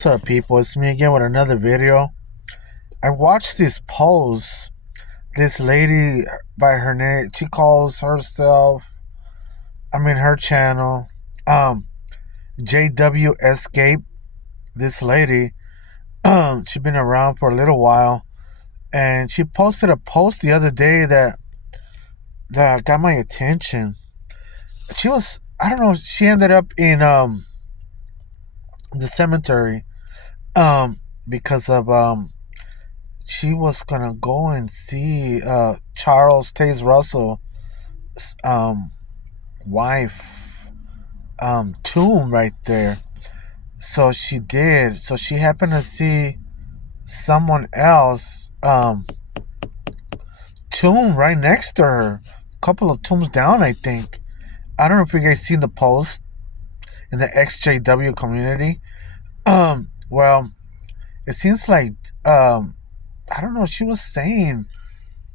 What's up, people? It's me again with another video. I watched this post. This lady by her name, she calls herself, her channel, um, JW Escape. This lady, she's been around for a little while, and she posted a post the other day that got my attention. I don't know, she ended up in the cemetery, because of she was gonna go and see Charles Taze Russell um wife tomb right there. So she did. So she happened to see someone else tomb right next to her. A couple of tombs down, I think. I don't know if you guys seen the post in the XJW community. Well, it seems like I don't know, she was saying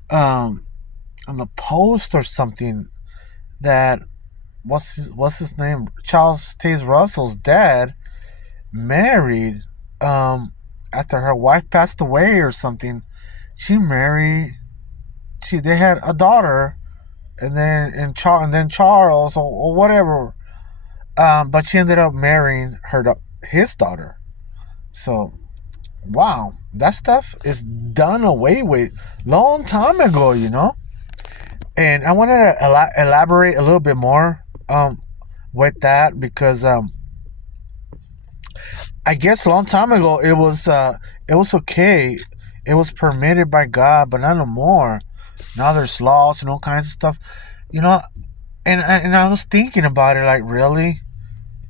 um on the post or something that what's his name, Charles Taze Russell's dad married after her wife passed away or something. She married she They had a daughter, and then Charles or whatever, but she ended up marrying his daughter. So wow, that stuff is done away with long time ago. And I wanted to elaborate a little bit more with that, because I guess a long time ago it was okay. It was permitted by God, but not no more. Now there's laws and all kinds of stuff, you know. And I was thinking about it, like, really,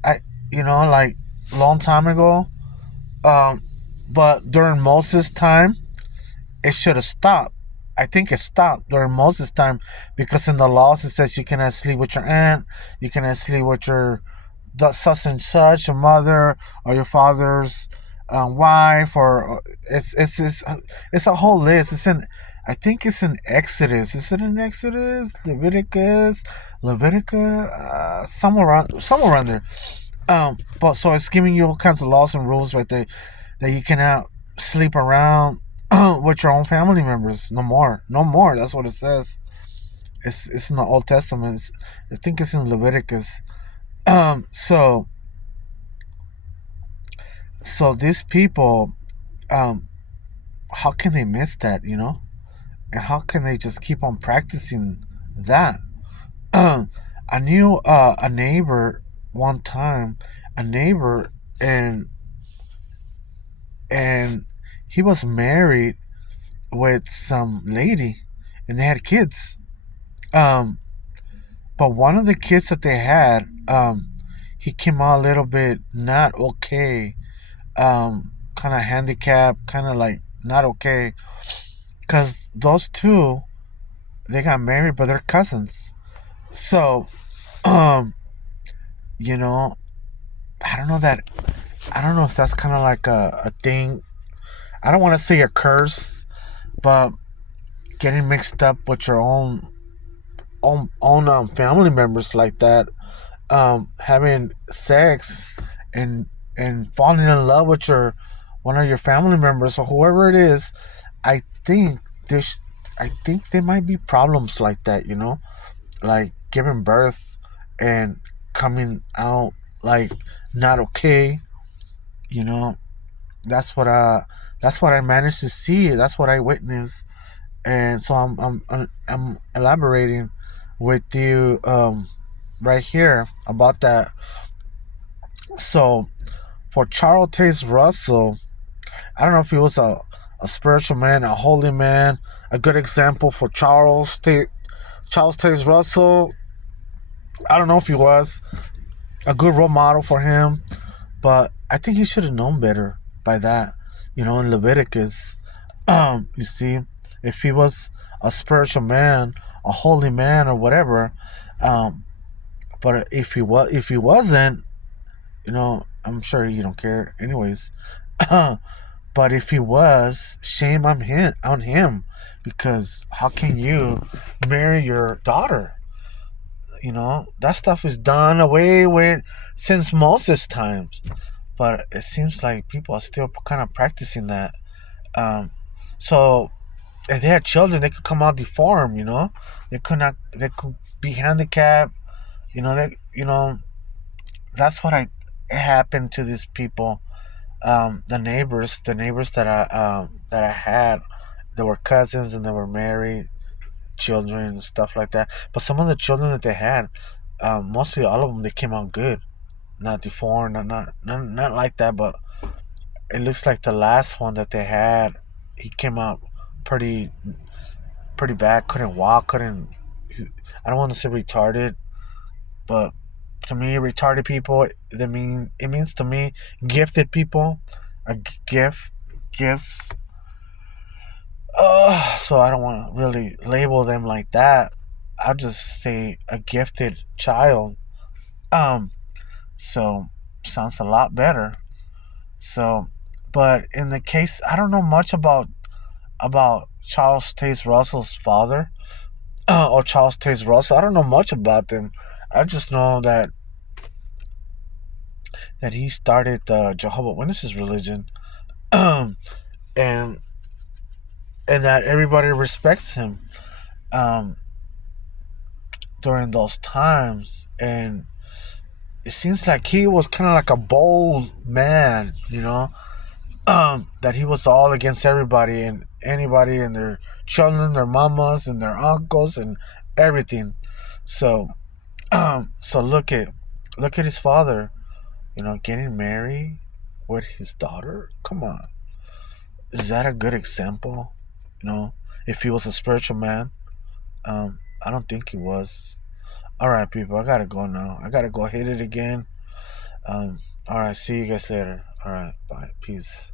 I like, long time ago. Um, but during Moses' time, it should have stopped. I think it stopped during Moses' time, because in the laws it says you cannot sleep with your aunt, you cannot sleep with your such and such, your mother or your father's wife, or it's a whole list. I think it's in Exodus. Is it in Exodus? Leviticus, somewhere around there. But so it's giving you all kinds of laws and rules right there, that you cannot sleep around with your own family members no more. No more. That's what it says. It's in the Old Testament. I think it's in Leviticus. So these people, um, how can they miss that? And how can they just keep on practicing that? I knew a neighbor one time, a neighbor, and and he was married with some lady, and they had kids. Um, but one of the kids that they had, he came out a little bit not okay, kind of handicapped, kind of like not okay, because those two, they got married, but they're cousins. So, um, you know, I don't know that. I don't know if that's kind of like a thing. I don't want to say a curse, but getting mixed up with your own family members like that, having sex, and falling in love with your one of your family members or whoever it is. I think this. I think there might be problems like that. Like giving birth and coming out like not okay. You know, that's what I managed to see. That's what I witnessed, and so I'm elaborating with you right here about that. So for Charles Taze Russell, I don't know if he was a spiritual man, a holy man, a good example for Charles Taze Russell. I don't know if he was a good role model for him, but I think he should have known better by that. In Leviticus, you see, if he was a spiritual man, a holy man, or whatever, um, but if he wasn't, I'm sure you don't care, anyways. But if he was, shame on him, because how can you marry your daughter? That stuff is done away with since Moses' times. but it seems like people are still kind of practicing that. Um, so if they had children, they could come out deformed. They could not. They could be handicapped. That's what I happened to these people. The neighbors that I had, they were cousins and they were married, children and stuff like that. But some of the children that they had, mostly all of them, they came out good, not deformed, not like that. But it looks like the last one that they had, he came out pretty pretty bad. Couldn't walk. Couldn't. I don't want to say retarded, but to me, retarded people. It means to me gifted people, a gift, gifts. So I don't want to really label them like that. I'll just say a gifted child. Um, so sounds a lot better. So, but in the case, I don't know much about Charles Taze Russell's father, or Charles Taze Russell. I don't know much about them. I just know that he started the Jehovah's Witnesses religion, and and that everybody respects him um, during those times. And it seems like he was kind of like a bold man, that he was all against everybody and anybody and their children, their mamas, and their uncles, and everything. So, so look at his father, getting married with his daughter. Come on, is that a good example? If he was a spiritual man, I don't think he was. All right, people, I gotta go now. I gotta go hit it again. All right, see you guys later. All right, bye, peace.